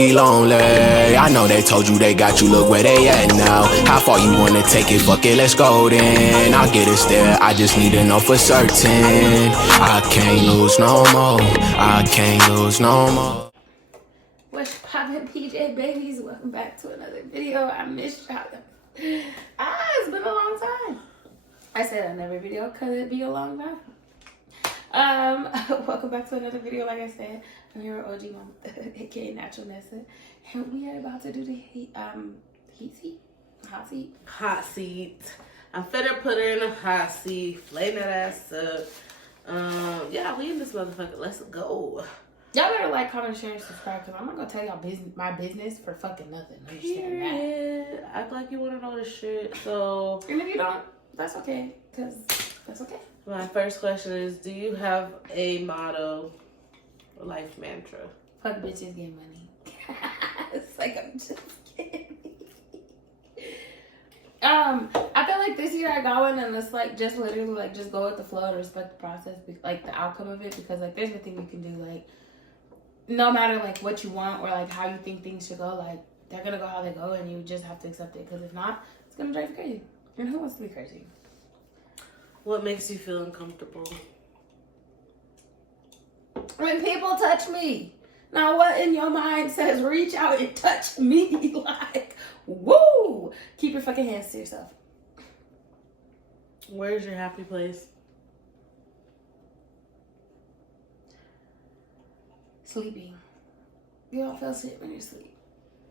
be lonely. I know they told you they got you, look where they at now. How far you wanna take it? Fuck it, let's go then. I'll get us there, I just need to know for certain. I can't lose no more, I can't lose no more. What's poppin', PJ babies? Welcome back to another video. I missed y'all. It's been a long time. I said another video because it'd be a long time. Welcome back to another video. Like I said, I'm here with OGMamaThug, aka Natural Nessa, and we are about to do the hot seat. I'm finna put her in a hot seat, flame that ass up. Yeah, we in this motherfucker. Let's go. Y'all better like, comment, share, and subscribe, because I'm not gonna tell y'all my business for fucking nothing. Understand that? Act like you wanna know the shit. So, and if you don't, that's okay, because that's okay. My first question is, do you have a motto or life mantra? Fuck bitches, get money. It's like, I'm just kidding. I feel like this year I got one, and it's like just literally like just go with the flow and respect the process, like the outcome of it, because like there's nothing you can do, like no matter like what you want or like how you think things should go, like they're gonna go how they go, and you just have to accept it, because if not, it's gonna drive you crazy. And who wants to be crazy? What makes you feel uncomfortable? When people touch me. Now, what in your mind says reach out and touch me? Like, woo! Keep your fucking hands to yourself. Where's your happy place? Sleeping. You don't feel shit when you sleep.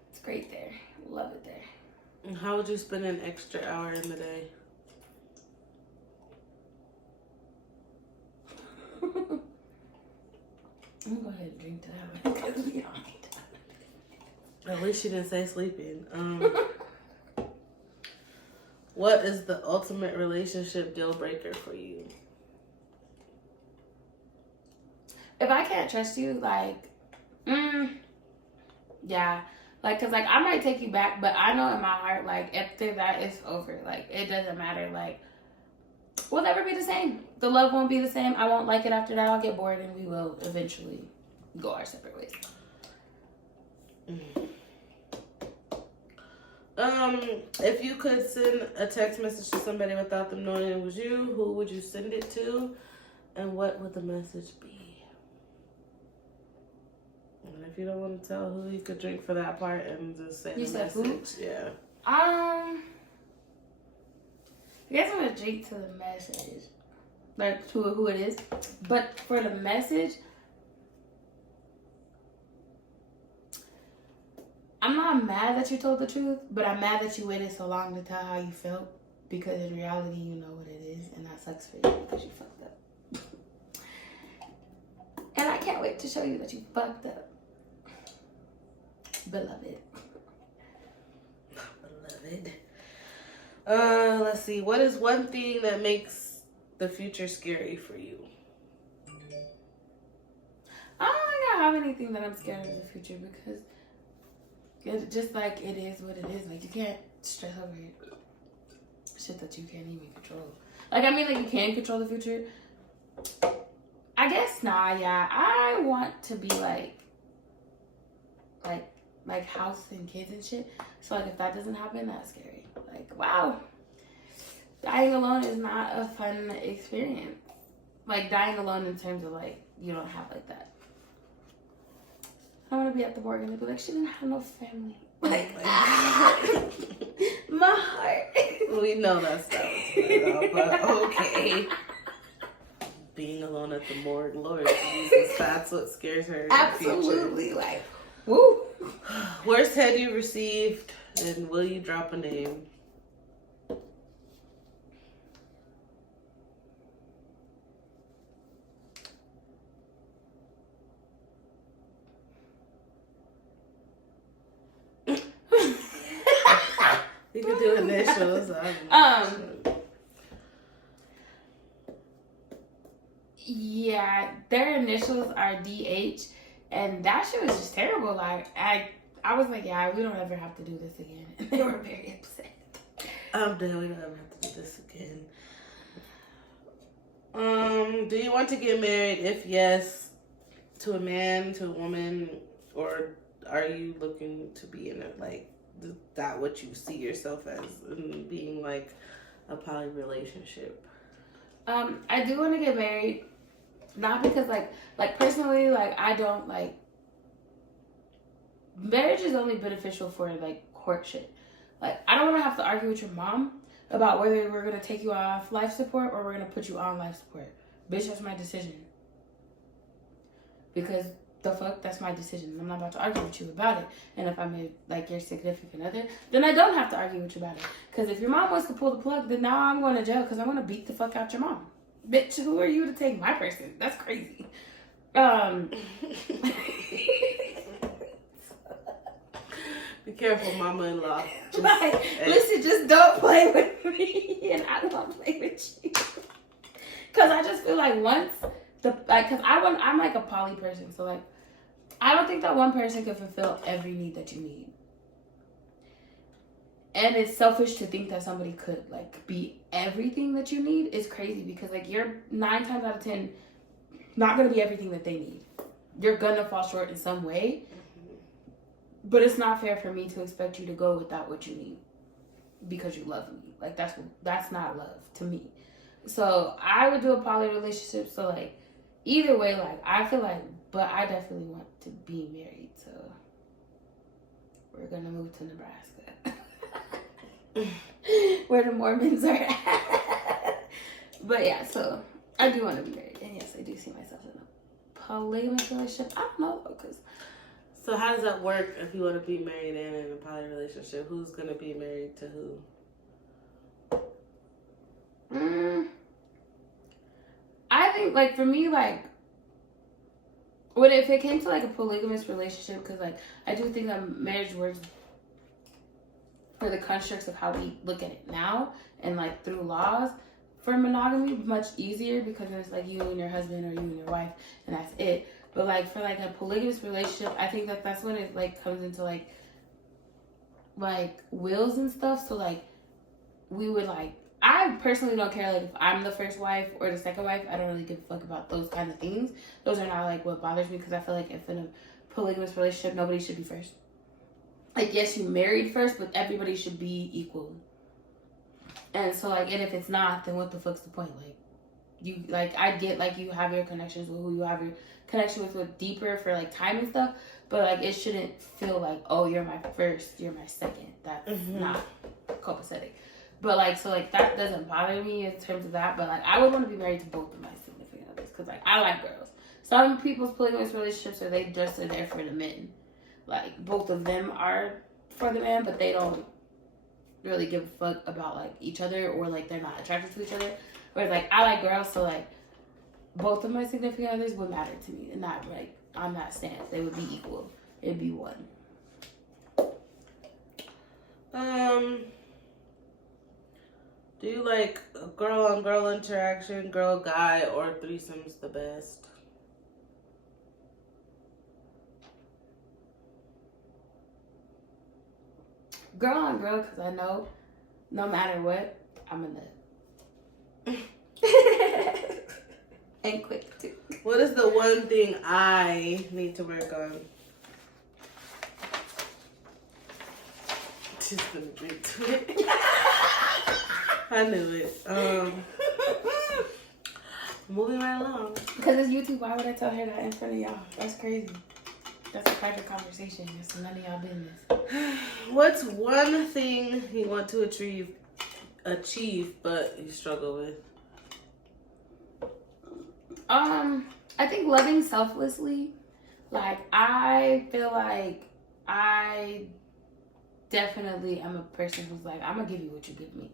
It's great there. Love it there. And how would you spend an extra hour in the day? I'm gonna go ahead and drink to that one, because we don't need that. At least she didn't say sleeping. What is the ultimate relationship deal breaker for you? If I can't trust you, like, yeah. Like, cause like I might take you back, but I know in my heart, like, after that, it's over. Like, it doesn't matter. Like, we'll never be the same. The love won't be the same. I won't like it after that. I'll get bored, and we will eventually go our separate ways. If you could send a text message to somebody without them knowing it was you, who would you send it to, and what would the message be? And if you don't want to tell who, you could drink for that part and just say you the said message. Who? Yeah. I guess I'm gonna drink to the message, like to who it is. But for the message, I'm not mad that you told the truth, but I'm mad that you waited so long to tell how you felt, because in reality, you know what it is, and that sucks for you because you fucked up. And I can't wait to show you that you fucked up, beloved. Beloved. Let's see. What is one thing that makes the future scary for you? I don't think I have anything that I'm scared of the future, because it's just like it is what it is. Like, you can't stress over shit that you can't even control. Like, I mean, like, you can control the future. I guess yeah. I want to be like house and kids and shit. So like, if that doesn't happen, that's scary. Like, wow, dying alone is not a fun experience. Like, dying alone in terms of like you don't have like that. I want to be at the morgue and they'll be like, she didn't have no family. Like, my heart. We know that sounds good, but okay. Being alone at the morgue, Lord Jesus, that's what scares her. Absolutely, like, woo. Worst head you received, and will you drop a name? You can do initials. Yeah, their initials are DH, and that shit was just terrible. Like, I was like, yeah, we don't ever have to do this again. And they were very upset. I'm done. We don't ever have to do this again. Do you want to get married? If yes, to a man, to a woman, or are you looking to be in it? Like, is that what you see yourself as in being like a poly relationship? I do want to get married, not because like personally, like I don't like marriage is only beneficial for like courtship. Like I don't want to have to argue with your mom about whether we're gonna take you off life support or we're gonna put you on life support. Bitch, that's my decision. Because the fuck, that's my decision. I'm not about to argue with you about it. And if I'm like your significant other, then I don't have to argue with you about it. Because if your mom wants to pull the plug, then now I'm going to jail because I'm going to beat the fuck out your mom. Bitch, who are you to take my person? That's crazy. Be careful, mama-in-law. Like, listen, just don't play with me, and I don't play with you. Cause I just feel like once cause I'm like a poly person, so like I don't think that one person can fulfill every need that you need. And it's selfish to think that somebody could like be everything that you need. Is crazy because like you're 9 times out of 10 not gonna be everything that they need. You're gonna fall short in some way. But it's not fair for me to expect you to go without what you need because you love me. Like that's not love to me. So I would do a poly relationship. So like either way, like I feel like, but I definitely want to be married. So we're gonna move to Nebraska, where the Mormons are at. But yeah, so I do want to be married, and yes, I do see myself in a polygamous relationship. I don't know though, cause. So how does that work if you want to be married and in a poly relationship? Who's gonna be married to who? I think like for me, like what if it came to like a polygamous relationship, because like I do think that marriage works for the constructs of how we look at it now and like through laws. For monogamy, much easier because it's like you and your husband or you and your wife and that's it. But like for like a polygamous relationship, I think that that's when it like comes into like wills and stuff. So like we would like, I personally don't care like if I'm the first wife or the second wife. I don't really give a fuck about those kind of things. Those are not like what bothers me, because I feel like if in a polygamous relationship, nobody should be first. Like yes, you married first, but everybody should be equal. And so like, and if it's not, then what the fuck's the point? Like you, like I get like you have your connections with who you have your connection with deeper for like time and stuff, but like it shouldn't feel like, oh, you're my first, you're my second. That's not copacetic. But like, so like that doesn't bother me in terms of that. But like I would want to be married to both of my significant others, because like I like girls. Some people's polygamous relationships are they just are there for the men. Like both of them are for the man, but they don't really give a fuck about like each other, or like they're not attracted to each other. Whereas like I like girls, so like both of my significant others would matter to me, and not like on that stance. They would be equal. It'd be one. Do you like girl on girl interaction, girl guy, or threesomes the best? Girl on girl, because I know no matter what, I'm a nut. And quick too. What is the one thing I need to work on? She's gonna get to it. I knew it. Moving right along. Because it's YouTube, why would I tell her that in front of y'all? That's crazy. That's a private conversation. It's none of y'all business. What's one thing you want to achieve, but you struggle with? I think loving selflessly. Like, I feel like I definitely am a person who's like, I'm gonna give you what you give me.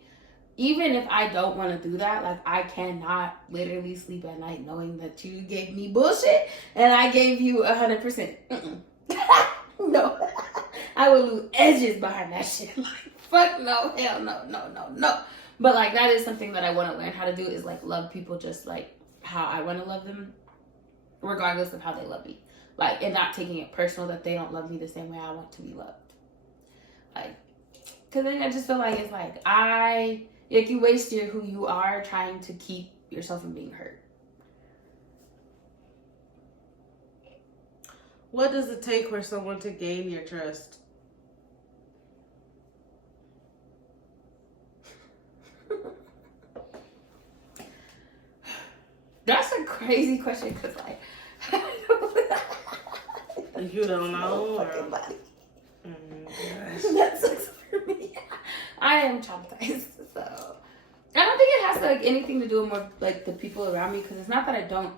Even if I don't want to do that, like, I cannot literally sleep at night knowing that you gave me bullshit and I gave you 100%. No. I would lose edges behind that shit. Like, fuck no, hell no. But, like, that is something that I want to learn how to do, is, like, love people just, like, how I want to love them, regardless of how they love me. Like, and not taking it personal that they don't love me the same way I want to be loved. Like, because then I just feel like it's like, you waste who you are trying to keep yourself from being hurt. What does it take for someone to gain your trust? That's a crazy question because, like, You don't know? Or... That sucks for me. I am traumatized, so I don't think it has like anything to do with more like the people around me, because it's not that I don't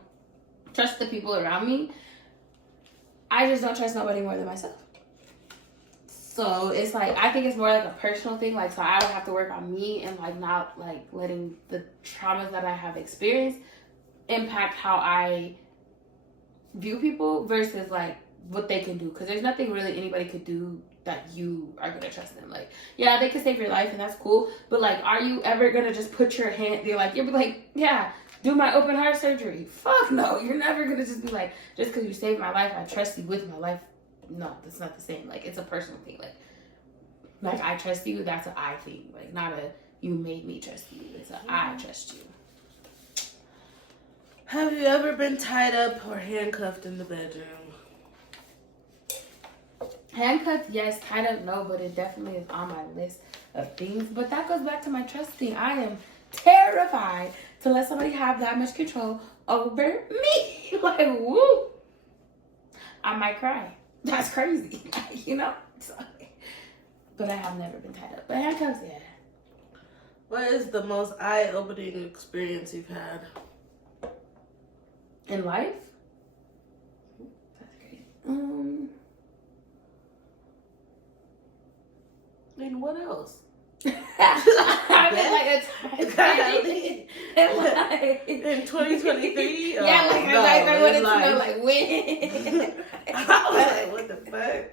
trust the people around me. I just don't trust nobody more than myself. So it's like, I think it's more like a personal thing. Like, so I would have to work on me and like not like letting the traumas that I have experienced impact how I view people versus like what they can do. Because there's nothing really anybody could do that you are gonna trust them. Like, yeah, they could save your life and that's cool, but like, are you ever gonna just put your hand, you'll be like, yeah, do my open heart surgery? Fuck no. You're never gonna just be like, just because you saved my life, I trust you with my life. No, that's not the same. Like, it's a personal thing. Like I trust you, that's an I thing. Like, not a you made me trust you. It's a I trust you. Have you ever been tied up or handcuffed in the bedroom? Handcuffed, yes. Tied up, no. But it definitely is on my list of things. But that goes back to my trust thing. I am terrified to let somebody have that much control over me. Like, woo. I might cry. That's crazy. You know? So, but I have never been tied up. But handcuffs, yeah. What is the most eye-opening experience you've had? In life? That's crazy. And what else? I mean, like a time. In 2023? Yeah, like, no, I wanted to know, life. like, when. I was like, what the fuck?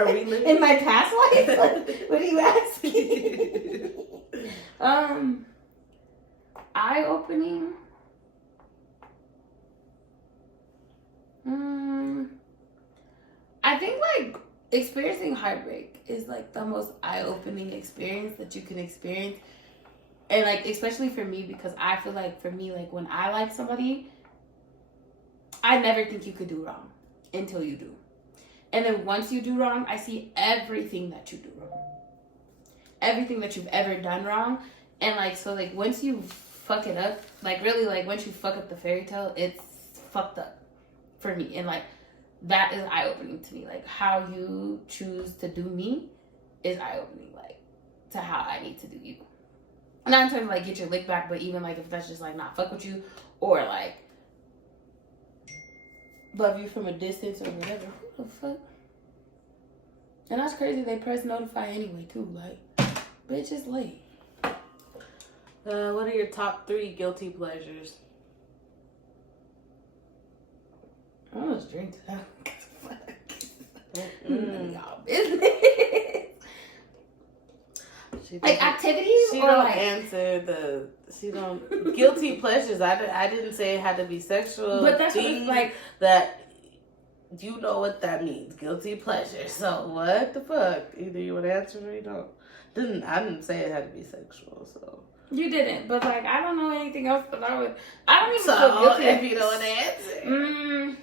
Are we living? In my past life? What are you asking? Eye-opening? I think, like, experiencing heartbreak is, like, the most eye-opening experience that you can experience. And, like, especially for me, because I feel like, for me, like, when I like somebody, I never think you could do wrong until you do. And then once you do wrong, I see everything that you do wrong. Everything that you've ever done wrong. And, like, so, like, once you fuck it up, like, really, like, once you fuck up the fairy tale, it's fucked up for me. And, like, that is eye-opening to me. Like, how you choose to do me is eye-opening, like, to how I need to do you. Not in terms of, like, get your lick back, but even, like, if that's just, like, not fuck with you, or, like, love you from a distance or whatever. Who the fuck? And that's crazy. They press notify anyway, too. Like, bitch, it's late. What are your top 3 guilty pleasures? I'll just drink to that. Y'all business. Like activities she or don't like answer the. She don't guilty pleasures. I didn't say it had to be sexual. But that's things like that. You know what that means, guilty pleasure. So what the fuck? Either you would answer or you don't. I didn't say it had to be sexual. So you didn't, but like I don't know anything else. But I don't even so feel guilty if you don't want to answer.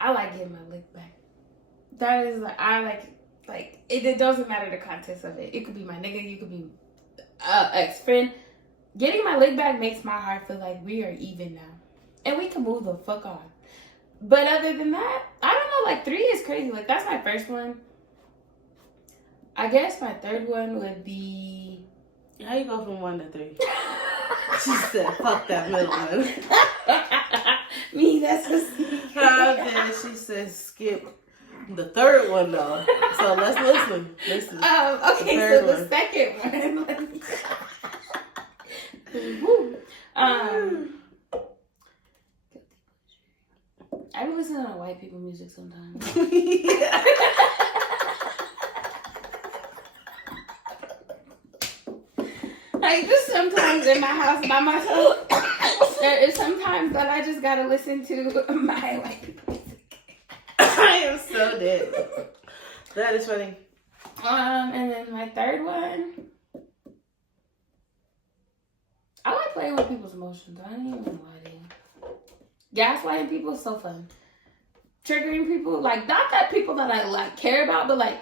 I like getting my lick back. That is like I like it doesn't matter the context of it. It could be my nigga, you could be ex-friend. Getting my lick back makes my heart feel like we are even now. And we can move the fuck on. But other than that, I don't know, like 3 is crazy. Like that's my first one. I guess my third one would be How you go from 1 to 3? She said, fuck that middle one. Me, that's a secret. Then she said skip the third one though. So let's listen. Okay, the so the second one. Woo. I be listening to white people music sometimes. Like just sometimes in my house by myself, there is sometimes that I just gotta listen to my white people music. I am so dead. That is funny. And then my third one, I like play with people's emotions. I ain't even gonna lie to you. Gaslighting people is so fun. Triggering people, like, not that people that I, like, care about, but, like,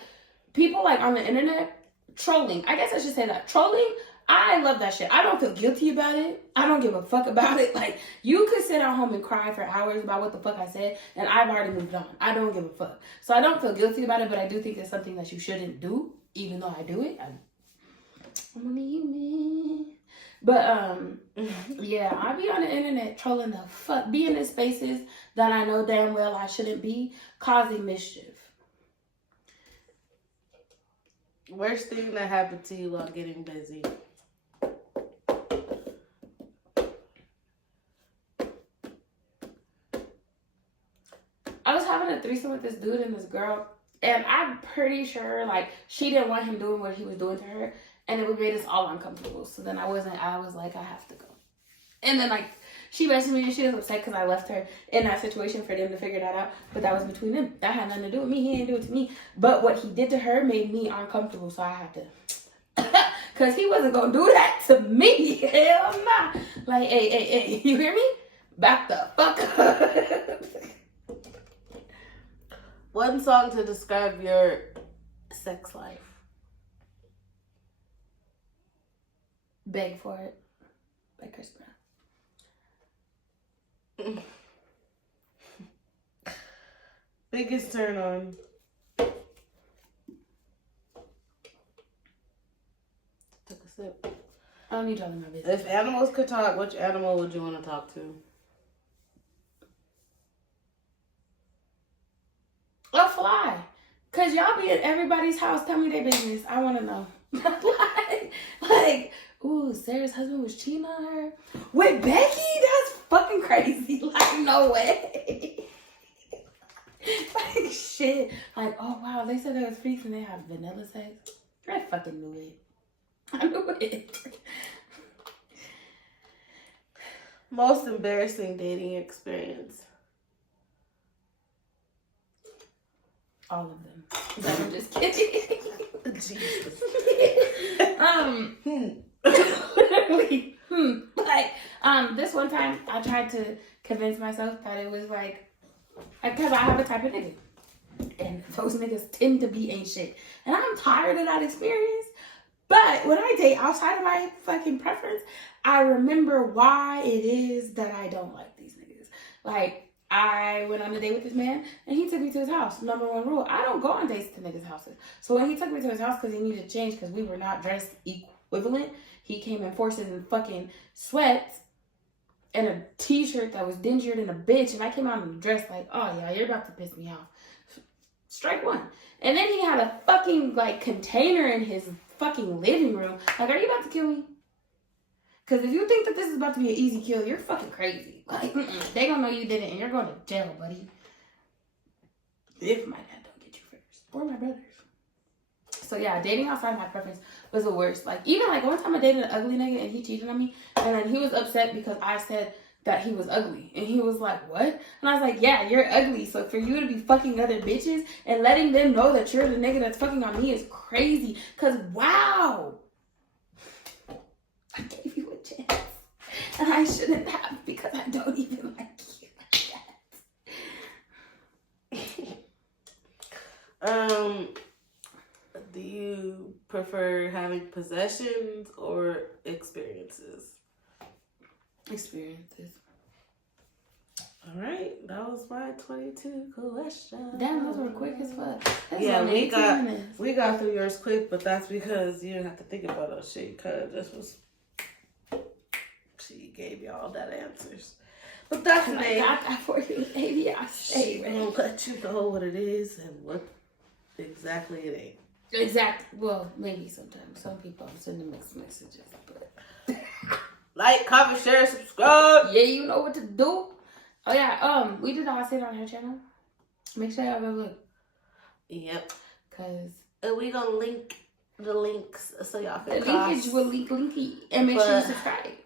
people, like, on the internet, trolling. I guess I should say that. Trolling, I love that shit. I don't feel guilty about it. I don't give a fuck about it. Like, you could sit at home and cry for hours about what the fuck I said, and I've already moved on. I don't give a fuck. So I don't feel guilty about it, but I do think it's something that you shouldn't do, even though I do it. I'm only human. But, yeah, I be on the internet trolling the fuck, being in spaces that I know damn well I shouldn't be, causing mischief. Worst thing that happened to you while getting busy? I was having a threesome with this dude and this girl, and I'm pretty sure, like, she didn't want him doing what he was doing to her, and it would made us all uncomfortable. So then I was like, I have to go. And then, like, she messaged me and she was upset because I left her in that situation for them to figure that out. But that was between them. That had nothing to do with me. He didn't do it to me. But what he did to her made me uncomfortable, so I had to. Because he wasn't going to do that to me. Hell nah. Like, hey, you hear me? Back the fuck up. One song to describe your sex life. Beg for it by Chris Brown. Biggest turn on. Took a sip. I don't need y'all in my business. If animals could talk, which animal would you want to talk to? A fly. Cause y'all be in everybody's house. Tell me their business. I want to know. like, ooh, Sarah's husband was cheating on her with Becky. That's fucking crazy. Like, no way. Like, shit. Like, oh wow, they said they was freaks and they have vanilla sex. I fucking knew it. I knew it. Most embarrassing dating experience. All of them. I'm just kidding. Jesus. Literally. Like, this one time I tried to convince myself that it was like, because I have a type of nigga. And those niggas tend to be ain't shit. And I'm tired of that experience. But when I date outside of my fucking preference, I remember why it is that I don't like these niggas. Like, I went on a date with this man, and he took me to his house. Number one rule, I don't go on dates to niggas' houses. So when he took me to his house because he needed to change because we were not dressed equivalent, he came in forces and fucking sweats and a t-shirt that was dingier than a bitch, and I came out in a dress like, oh yeah, you're about to piss me off. Strike one. And then he had a fucking, like, container in his fucking living room. Like, are you about to kill me? Because if you think that this is about to be an easy kill, you're fucking crazy. Like, they don't know you did it, and you're going to jail, buddy. If my dad don't get you first. Or my brothers. So, yeah, dating outside my preference was the worst. Like, even, like, one time I dated an ugly nigga, and he cheated on me. And then he was upset because I said that he was ugly. And he was like, what? And I was like, yeah, you're ugly. So, for you to be fucking other bitches and letting them know that you're the nigga that's fucking on me is crazy. Because, wow. I gave you a chance. And I shouldn't have because I don't even like you like that. Do you prefer having possessions or experiences? Experiences. All right, that was my 22 questions. Damn, those were quick as fuck. That's yeah, only 18 minutes. we got through yours quick, but that's because you didn't have to think about that shit. Cause she gave y'all that answers. But that's the name. I got that for you, baby. I say, She gonna let you know what it is and what exactly it ain't. Exactly. Well, maybe sometimes. Some people send them mixed messages, but like, comment, share, subscribe. yeah, you know what to do. Oh yeah, we did all sit on her channel. Make sure y'all go look. Yep. Cause we gonna link the links so y'all can the linkage will linky and make sure you subscribe.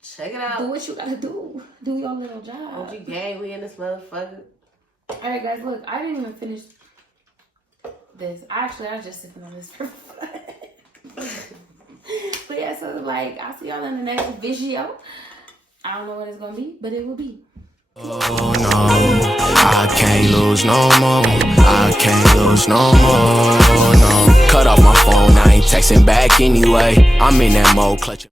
Check it out. Do what you gotta do. Do your little job. OG gang, we in this motherfucker. Alright guys, look, I didn't even finish this. I was just sipping on this for fun. But yeah, so like I'll see y'all in the next video. I don't know what it's gonna be, but it will be. Oh no, I can't lose no more. I can't lose no more. No, cut off my phone. I ain't texting back anyway. I'm in that mode, clutching.